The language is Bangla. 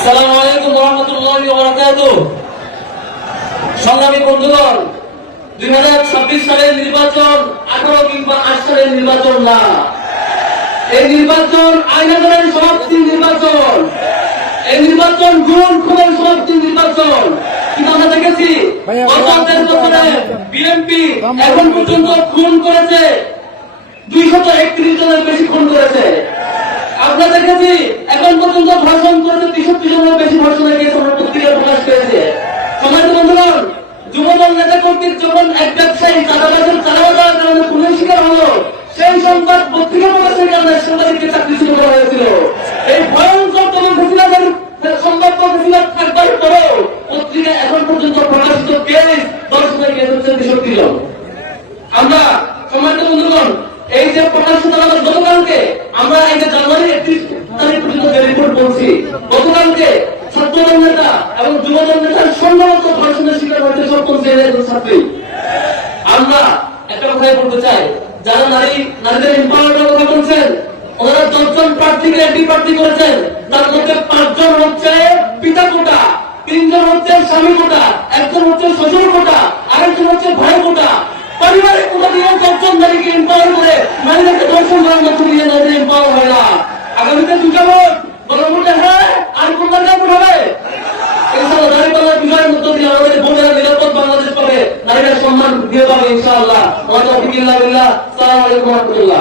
আসসালামু আলাইকুম ওয়া রাহমাতুল্লাহি ওয়া বারাকাতুহু। সংগ্রামী বন্ধুগণ, 2026 সালের নির্বাচন 18 কিংবা 8 সালের নির্বাচন না। এই নির্বাচন আইনাগরের সমাপ্তির নির্বাচন। এই নির্বাচন গুণ খুনের সমাপ্তির নির্বাচন। কিন্তু আমরা দেখেছি গত 10 বছরে বিএনপি এখন পর্যন্ত খুন করেছে 231 জনের বেশি খুন করেছে। আমরা দেখেছি এখন পর্যন্ত ধর্ষণ করেছে 63 জনের বেশি ধর্ষণের কেস আমরা পত্রিকায় প্রকাশ করেছে। সম্মানিত বন্ধুগণ, যুবদল নেতা কর্তৃক যখন এক ব্যবসায়ী চাঁদাবাজের চাঁদাবাজার কারণে খুনের শিকার হলো, সেই সংবাদ পত্রিকা প্রকাশের কারণে সাংবাদিককে চাকরিচ্যুত করা হয়েছিল। এই ভয়ঙ্কর ফেসিলাদের সম্ভাব্য ফেসিলাদ থাকবার পরেও পত্রিকা এখন পর্যন্ত প্রকাশিত কেস ধর্ষণের কেস হচ্ছে 63 জন। আমরা সম্মানিত বন্ধুগণ, এই যে প্রকাশিত গতকালকে আমরা এই যে জানুয়ারি 31 তারিখ পর্যন্ত যে রিপোর্ট বলছি, গতকালকে ছাত্রদল নেতা এবং যুবদল নেতার সম্ভবত ধর্ষণের শিকার হয়েছে 70 জেলের ছাত্রী। আমরা একটা কথাই বলতে চাই, যারা নারীদের এম্পাওয়ারমেন্টের কথা বলছেন, ওনারা 10 জন প্রার্থীকে এমপি প্রার্থী করেছেন, তার মধ্যে 5 জন হচ্ছে পিতা কোটা, 3 জন হচ্ছে স্বামী কোটা, 1 জন হচ্ছে শ্বশুর কোটা, আরেকজন হচ্ছে ভাই কোটা। পারিবারিক কোটা দিয়ে 10 জন নারীকে এম্পাওয়ার করে নারীদেরকে ধর্ষণ করার মধ্যে দিয়ে নারীদের এম্পাওয়ার হয় না। আগামীতে দুটা ভোট, বড় ভোটে হ্যাঁ, আর কোনটা ভোট হবে? ইনশাআল্লাহ নারীবালার বিজয়ের মধ্য দিয়ে আমাদের বোনেরা নিরাপদ বাংলাদেশ পাবে, নারীরা সম্মান দিয়ে পাবে ইনশাআল্লাহ। ওয়া তাওফিক ইল্লা বিল্লাহ। আসসালামু আলাইকুম ওয়া রাহমাতুল্লাহ।